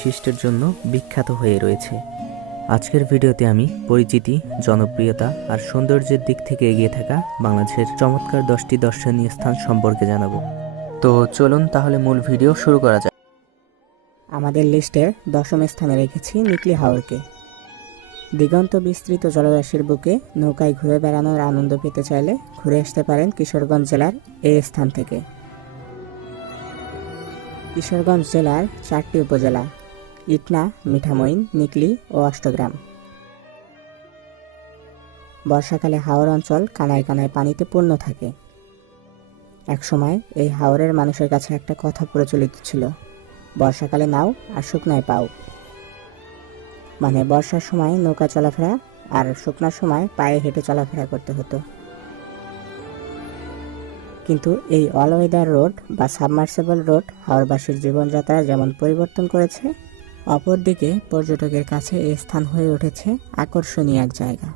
বৈশিষ্ট্যের জন্য বিখ্যাত হয়ে রয়েছে। আজকের ভিডিওতে আমি পরিচিতি, জনপ্রিয়তা আর সৌন্দর্যের দিক থেকে এগিয়ে থাকা বাংলাদেশের চমৎকার দশটি দর্শনীয় স্থান সম্পর্কে জানাব। তো চলুন তাহলে মূল ভিডিও শুরু করা যাক। আমাদের লিস্টের দশম স্থানে রেখেছি নিকলি হাওরকে। দিগন্ত বিস্তৃত জলরাশির বুকে নৌকায় ঘুরে বেড়ানোর আনন্দ পেতে চাইলে ঘুরে আসতে পারেন কিশোরগঞ্জ জেলার এই স্থান থেকে। কিশোরগঞ্জ জেলার চারটি উপজেলা। ইটনা মিঠামইন, নিকলি ও অষ্টগ্রাম। বর্ষাকালে হাওর অঞ্চল কানায় কানায় পানিতে পূর্ণ থাকে। একসময় এই হাওরের মানুষের কাছে একটা কথা প্রচলিত ছিল, বর্ষাকালে নাও আর শুকনায় পাও। মানে বর্ষার সময় নৌকা চলাফেরা আর শুকনার সময় পায়ে হেঁটে চলাফেরা করতে হতো। কিন্তু এই অল ওয়েদার রোড বা সাবমার্সেবল রোড হাওড়বাসীর জীবনযাত্রা যেমন পরিবর্তন করেছে অপরদিকে পর্যটকের কাছে এই স্থান হয়ে উঠেছে আকর্ষণীয় এক জায়গা।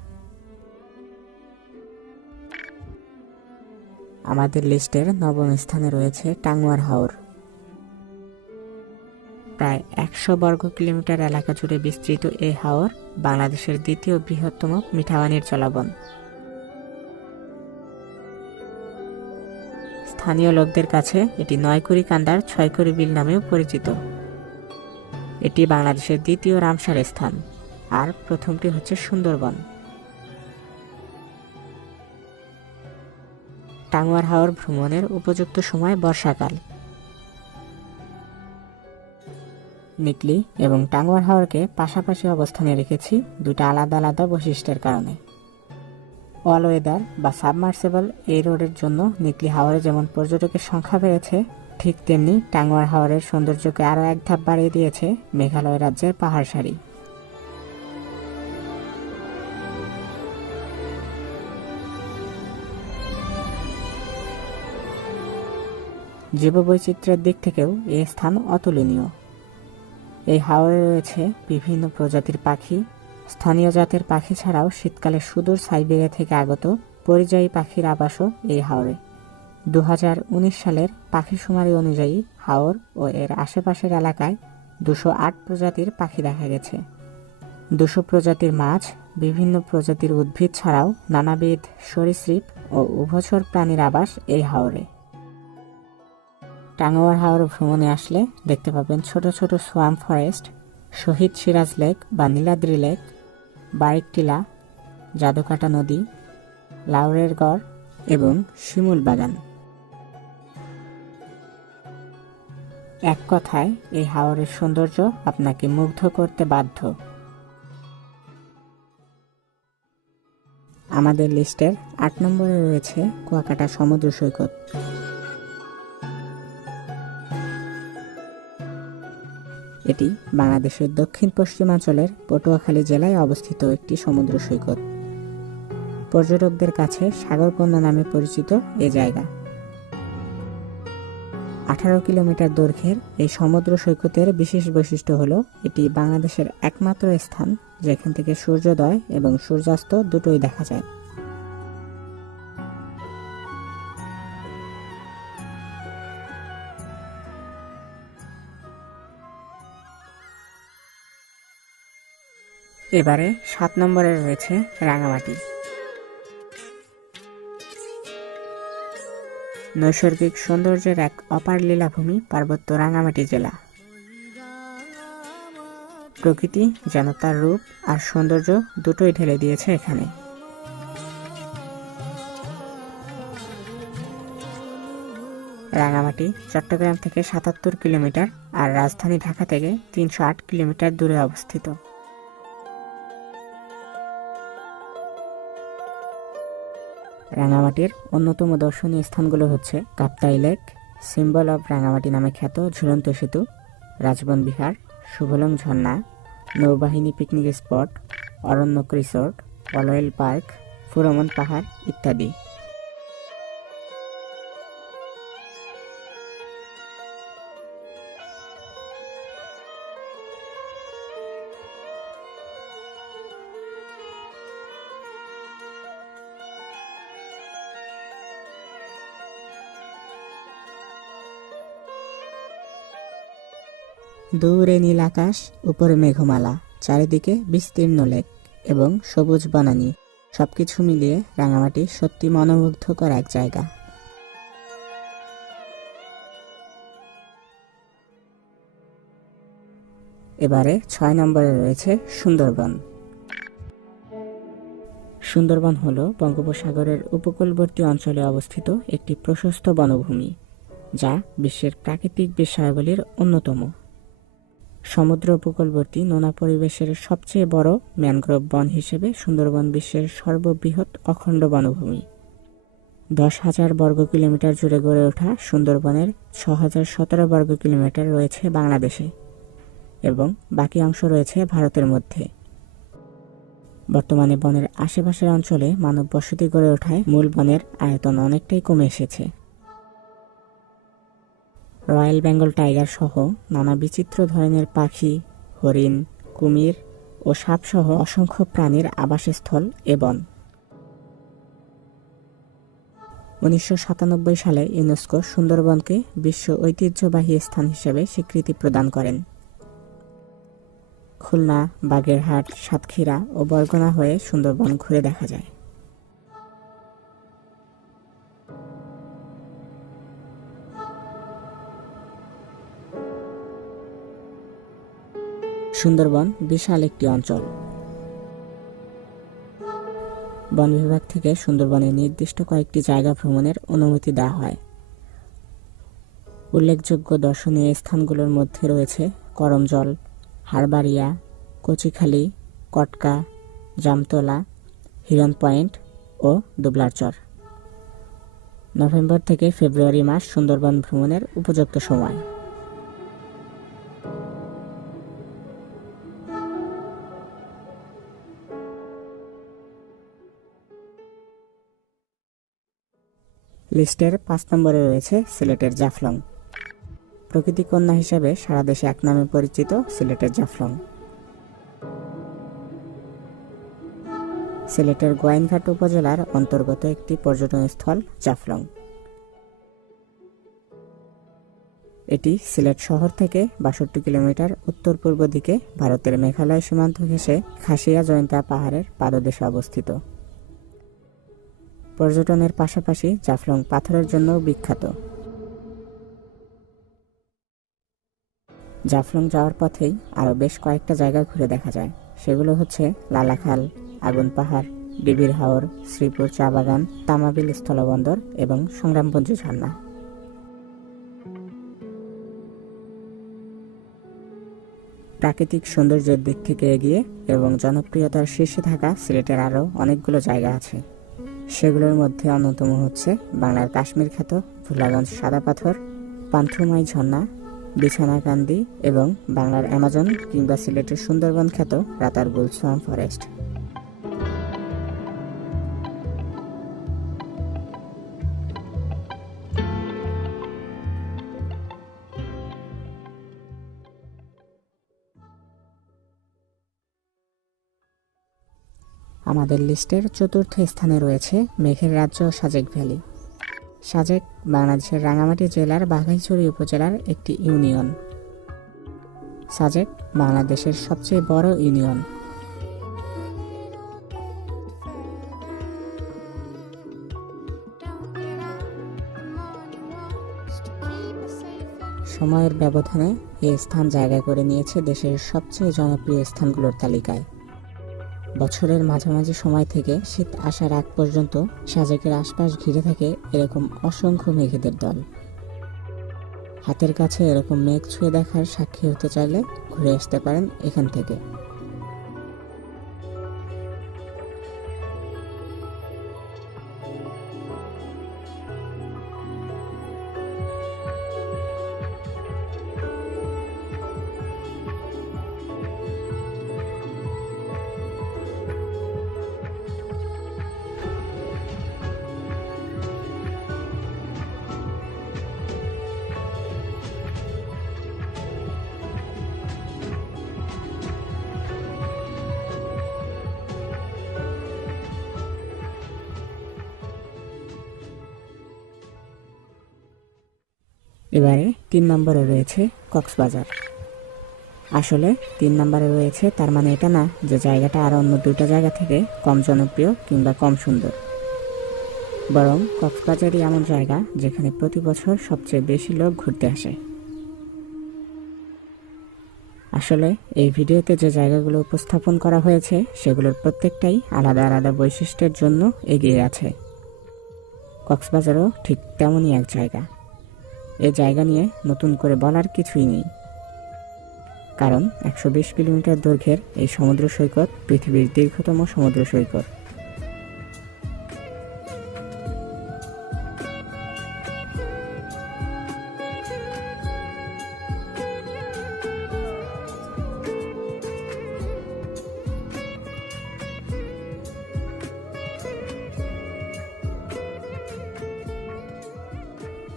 আমাদের লিস্টের নবম স্থানে রয়েছে টাঙ্গুয়ার হাওর। প্রায় একশো বর্গ কিলোমিটার এলাকা জুড়ে বিস্তৃত এই হাওর বাংলাদেশের দ্বিতীয় বৃহত্তম মিঠাওয়ানির জলাবন স্থানীয় লোকদের কাছে এটি নয়কুড়ি কান্দার ছয়কুড়ি বিল নামেও পরিচিত। এটি বাংলাদেশের দ্বিতীয় রামসার স্থান। আর প্রথমটি হচ্ছে সুন্দরবন। টাঙ্গুয়ার হাওর ভ্রমণের উপযুক্ত সময় বর্ষাকাল। নিকলি এবং টাঙ্গুয়ার হাওরকে পাশাপাশি অবস্থানে রেখেছি দুটা আলাদা আলাদা বৈশিষ্ট্যের কারণে। অল ওয়েদার বা সাবমার্সেবল এই রোডের জন্য নিকলি হাওরে যেমন পর্যটকের সংখ্যা বেড়েছে ঠিক তেমনি টাঙ্গুয়ার হাওরের সৌন্দর্যকে আরও এক ধাপ বাড়িয়ে দিয়েছে মেঘালয় রাজ্যের পাহাড় সারি। জীববৈচিত্র্যের দিক থেকেও এই স্থান অতুলনীয়। এই হাওরে রয়েছে বিভিন্ন প্রজাতির পাখি। স্থানীয় জাতের পাখি ছাড়াও শীতকালে সুদূর সাইবেরিয়া থেকে আগত পরিযায়ী পাখির আবাসও এই হাওরে। দু হাজার উনিশ সালের পাখি শুমারি অনুযায়ী হাওর ও এর আশেপাশের এলাকায় দুশো আট প্রজাতির পাখি দেখা গেছে। দুশো প্রজাতির মাছ, বিভিন্ন প্রজাতির উদ্ভিদ ছাড়াও নানাবিধ সরীসৃপ ও উভচর প্রাণীর আবাস এই হাওরে। টাঙ্গুয়ার হাওর ভ্রমণে আসলে দেখতে পাবেন ছোট ছোট swamp forest Shahid Siraj lake বা নীলাদ্রি লেক বারিক টিলা, জাদুকাটা নদী, লাউরের গড় এবং শিমুল বাগান। এক কথায়, এই হাওরের সৌন্দর্য আপনাকে মুগ্ধ করতে বাধ্য। আমাদের লিস্টের আট নম্বরে রয়েছে কুয়াকাটা সমুদ্র সৈকত। এটি বাংলাদেশের দক্ষিণ পশ্চিমাঞ্চলের পটুয়াখালী জেলায় অবস্থিত একটি সমুদ্র সৈকত। পর্যটকদের কাছে সাগরকন্যা নামে পরিচিত এ জায়গা। আঠারো কিলোমিটার দৈর্ঘ্যের এই সমুদ্র সৈকতের বিশেষ বৈশিষ্ট্য হলো, এটি বাংলাদেশের একমাত্র স্থান যেখান থেকে সূর্যোদয় এবং সূর্যাস্ত দুটোই দেখা যায়। এবারে সাত নম্বরে রয়েছে রাঙামাটি। নৈসর্গিক সৌন্দর্যের এক অপার লীলাভূমি পার্বত্য রাঙামাটি জেলা। প্রকৃতি যেন তার রূপ আর সৌন্দর্য দুটোই ঢেলে দিয়েছে এখানে। রাঙামাটি চট্টগ্রাম থেকে সাতাত্তর কিলোমিটার আর রাজধানী ঢাকা থেকে তিনশো আট কিলোমিটার দূরে অবস্থিত। রাঙামাটির অন্যতম দর্শনীয় স্থানগুলো হচ্ছে Kaptai lake, symbol of Rangamati নামে খ্যাত ঝুলন্ত সেতু, রাজবন বিহার, শুভলং ঝর্ণা, নৌবাহিনী পিকনিক স্পট, অরণ্যক রিসোর্ট, অলয়েল পার্ক, ফুরমন পাহাড় ইত্যাদি। দূরে নীল আকাশ, উপরে মেঘমালা, চারিদিকে বিস্তীর্ণ লেক এবং সবুজ বনানী, সবকিছু মিলিয়ে রাঙামাটি সত্যি মনোমুগ্ধকর এক জায়গা। এবারে ছয় নম্বরে রয়েছে সুন্দরবন। সুন্দরবন হল বঙ্গোপসাগরের উপকূলবর্তী অঞ্চলে অবস্থিত একটি প্রশস্ত বনভূমি, যা বিশ্বের প্রাকৃতিক বিষয়াবলীর অন্যতম। সমুদ্র উপকূলবর্তী নোনা পরিবেশের সবচেয়ে বড় ম্যানগ্রোভ বন হিসেবে সুন্দরবন বিশ্বের সর্ববৃহৎ অখণ্ড বনভূমি। দশ হাজার বর্গ কিলোমিটার জুড়ে গড়ে ওঠা সুন্দরবনের ছ হাজার সতেরো বর্গ কিলোমিটার রয়েছে বাংলাদেশে এবং বাকি অংশ রয়েছে ভারতের মধ্যে। বর্তমানে বনের আশেপাশের অঞ্চলে মানব বসতি গড়ে ওঠায় মূল বনের আয়তন অনেকটাই কমে এসেছে। রয়্যাল বেঙ্গল টাইগার সহ নানা বিচিত্র ধরনের পাখি, হরিণ, কুমির ও সাপসহ অসংখ্য প্রাণীর আবাসস্থল এ বন। উনিশশো সাতানব্বই সালে ইউনেস্কো সুন্দরবনকে বিশ্ব ঐতিহ্যবাহী স্থান হিসেবে স্বীকৃতি প্রদান করেন। খুলনা, বাগেরহাট, সাতক্ষীরা ও বরগুনা হয়ে সুন্দরবন ঘুরে দেখা যায়। সুন্দরবন বিশাল একটি অঞ্চল। বন বিভাগ থেকে সুন্দরবনের নির্দিষ্ট কয়েকটি জায়গা ভ্রমণের অনুমতি দেওয়া হয়। উল্লেখযোগ্য দর্শনীয় স্থানগুলোর মধ্যে রয়েছে করমজল, হারবাড়িয়া, কচিখালি, কটকা, জামতলা হিরন পয়েন্ট ও দুবলারচর। নভেম্বর থেকে ফেব্রুয়ারি মাস সুন্দরবন ভ্রমণের উপযুক্ত সময়। লিস্টের পাঁচ নম্বরে রয়েছে সিলেটের জাফলং। প্রকৃতি কন্যা হিসেবে সারা দেশে এক নামে পরিচিত সিলেটের জাফলং। সিলেটের গোয়াইনঘাট উপজেলার অন্তর্গত একটি পর্যটন স্থল জাফলং। এটি সিলেট শহর থেকে বাষট্টি কিলোমিটার উত্তর পূর্ব দিকে ভারতের মেঘালয় সীমান্ত ঘেঁষে খাসিয়া জয়ন্তা পাহাড়ের পাদদেশে অবস্থিত। পর্যটনের পাশাপাশি জাফলং পাথরের জন্য বিখ্যাত। জাফলং যাওয়ার পথেই আরও বেশ কয়েকটা জায়গা ঘুরে দেখা যায়। সেগুলো হচ্ছে লালাখাল, আগুন পাহাড় ডিবির হাওর, শ্রীপুর চা বাগান, তামাবিল স্থলবন্দর এবং সংগ্রামপঞ্জী ঝর্ণা। প্রাকৃতিক সৌন্দর্যের দিক থেকে এগিয়ে এবং জনপ্রিয়তার শীর্ষে থাকা সিলেটের আরও অনেকগুলো জায়গা আছে। সেগুলোর মধ্যে অন্যতম হচ্ছে বাংলার কাশ্মীর খ্যাত ভোলাগঞ্জ সাদা পাথর পান্থুমাই ঝর্ণা বিছানাকান্দি এবং বাংলার অ্যামাজন কিংবা সিলেটের সুন্দরবন খ্যাত রাতার সোয়াম ফরেস্ট। আমাদের লিস্টের চতুর্থ স্থানে রয়েছে মেঘের রাজ্য সাজেক ভ্যালি। সাজেক বাংলাদেশের রাঙামাটি জেলার বাঘাইছড়ি উপজেলার একটি ইউনিয়ন। সাজেক বাংলাদেশের সবচেয়ে বড় ইউনিয়ন। সময়ের ব্যবধানে এই স্থান জায়গা করে নিয়েছে দেশের সবচেয়ে জনপ্রিয় স্থানগুলোর তালিকায়। বছরের মাঝামাঝি সময় থেকে শীত আসার আগ পর্যন্ত সাজেকের আশপাশ ঘিরে থাকে এরকম অসংখ্য মেঘেদের দল। হাতের কাছে এরকম মেঘ ছুঁয়ে দেখার সাক্ষী হতে চাইলে ঘুরে আসতে পারেন এখান থেকে। এবারে তিন নম্বরে রয়েছে কক্সবাজার। আসলে তিন নম্বরে রয়েছে, তার মানে এটা না যে জায়গাটা আর অন্য দুটো জায়গা থেকে কম জনপ্রিয় কিংবা কম সুন্দর। বরং কক্সবাজারই এমন জায়গা যেখানে প্রতি বছর সবচেয়ে বেশি লোক ঘুরতে আসে। আসলে এই ভিডিওতে যে জায়গাগুলো উপস্থাপন করা হয়েছে, সেগুলোর প্রত্যেকটাই আলাদা আলাদা বৈশিষ্ট্যের জন্য এগিয়ে আছে। কক্সবাজারও ঠিক তেমনই এক জায়গা। এই জায়গা নিয়ে নতুন করে বলার কিছুই নেই। কারণ একশো বিশ কিলোমিটার দৈর্ঘ্যের এই সমুদ্র সৈকত পৃথিবীর দীর্ঘতম সমুদ্র সৈকত।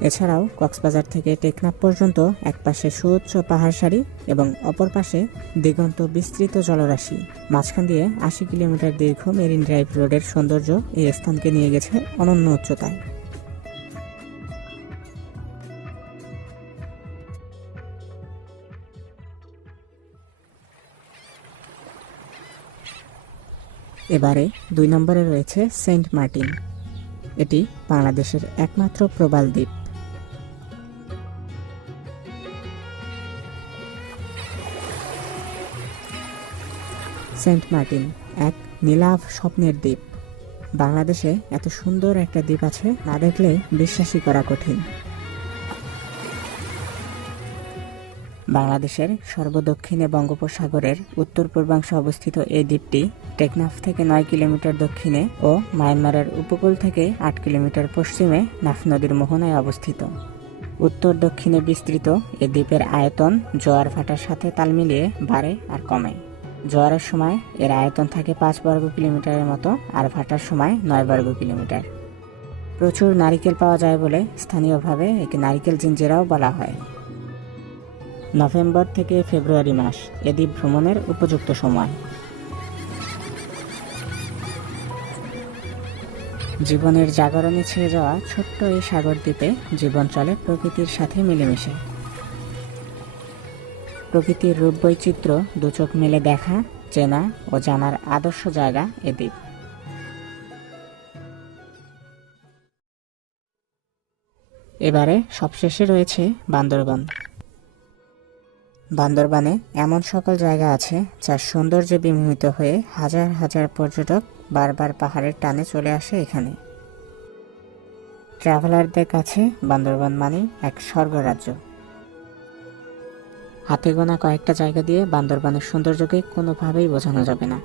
এছাড়াও কক্সবাজার থেকে টেকনাফ পর্যন্ত এক পাশে সুউচ্চ পাহাড় সারি এবং অপর পাশে দিগন্ত বিস্তৃত জলরাশি। মাঝখান দিয়ে আশি কিলোমিটার দীর্ঘ মেরিন ড্রাইভ রোডের সৌন্দর্য এই স্থানকে নিয়ে গেছে অনন্য উচ্চতায়। এবারে দুই নম্বরে রয়েছে সেন্ট মার্টিন। এটি বাংলাদেশের একমাত্র প্রবাল দ্বীপ। সেন্ট মার্টিন এক নীলাভ স্বপ্নের দ্বীপ। বাংলাদেশে এত সুন্দর একটা দ্বীপ আছে, না দেখলে বিশ্বাসই করা কঠিন। বাংলাদেশের সর্বদক্ষিণে বঙ্গোপসাগরের উত্তর পূর্বাংশে অবস্থিত এই দ্বীপটি টেকনাফ থেকে নয় কিলোমিটার দক্ষিণে ও মায়ানমারের উপকূল থেকে আট কিলোমিটার পশ্চিমে নাফ নদীর মোহনায় অবস্থিত। উত্তর দক্ষিণে বিস্তৃত এ দ্বীপের আয়তন জোয়ার ভাটার সাথে তাল মিলিয়ে বাড়ে আর কমে। জোয়ারের সময় এর আয়তন থাকে পাঁচ বর্গ কিলোমিটারের মতো আর ভাটার সময় নয় বর্গ কিলোমিটার। প্রচুর নারিকেল পাওয়া যায় বলে স্থানীয়ভাবে একে নারিকেল জিঞ্জিরাও বলা হয়। নভেম্বর থেকে ফেব্রুয়ারি মাস এ দ্বীপ ভ্রমণের উপযুক্ত সময়। জীবনের জাগরণে ছেয়ে যাওয়া ছোট্ট এই সাগর দ্বীপে জীবন চলে প্রকৃতির সাথে মিলেমিশে। প্রকৃতির রূপ বৈচিত্র্য দুচোখ মেলে দেখা, চেনা ও জানার আদর্শ জায়গা এ দ্বীপ। এবারে সবশেষে রয়েছে বান্দরবান। বান্দরবানে এমন সকল জায়গা আছে যার সৌন্দর্যে বিমোহিত হয়ে হাজার হাজার পর্যটক বারবার পাহাড়ের টানে চলে আসে এখানে। ট্রাভেলারদের কাছে বান্দরবান মানে এক স্বর্গরাজ্য। হাতে গোনা কয়েকটা জায়গা দিয়ে বান্দরবানের সৌন্দর্যকে কোনোভাবেই বোঝানো যাবে না।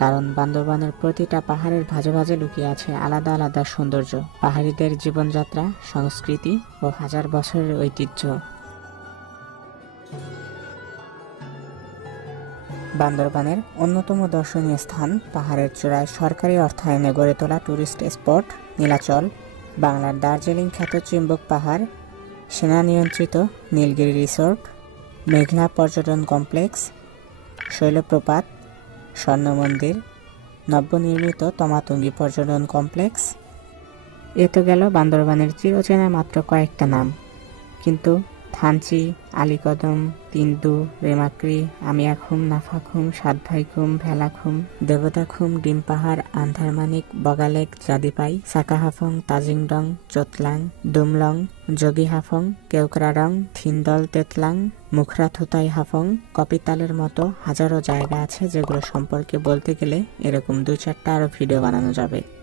কারণ বান্দরবানের প্রতিটা পাহাড়ের ভাজে ভাজে লুকিয়ে আছে আলাদা আলাদা সৌন্দর্য, পাহাড়িদের জীবনযাত্রা, সংস্কৃতি ও হাজার বছরের ঐতিহ্য। বান্দরবানের অন্যতম দর্শনীয় স্থান পাহাড়ের চূড়ায় সরকারি অর্থায়নে গড়ে তোলা ট্যুরিস্ট স্পট নীলাচল, বাংলার দার্জিলিং খ্যাত চিম্বক পাহাড়, সেনা নিয়ন্ত্রিত নীলগিরি রিসোর্ট মেঘনা পর্যটন কমপ্লেক্স, শৈলপ্রপাত স্বর্ণ মন্দির নবনির্মিত তমাতঙ্গি পর্যটন কমপ্লেক্স। এ তো গেল বান্দরবানের চিরচেনা মাত্র কয়েকটা নাম। কিন্তু থানচি, আলীকদম, তিন্দু, রেমাক্রি আমিয়াখুম নাফাখুম, সাতভাইখুম, ভেলাখুম ডিম পাহাড় আন্ধারমানিক, বগালেক, জাদিপাই সাকা সাকাহাফং, তাজিংডং, চোতলাং, দুমলং হাফং কেউকরাডং থিন্দল, তেতলাং মুখরা থুতাই হাফং কপিতালের মতো হাজারো জায়গা আছে যেগুলো সম্পর্কে বলতে গেলে এরকম দু চারটা আরও ভিডিও বানানো যাবে।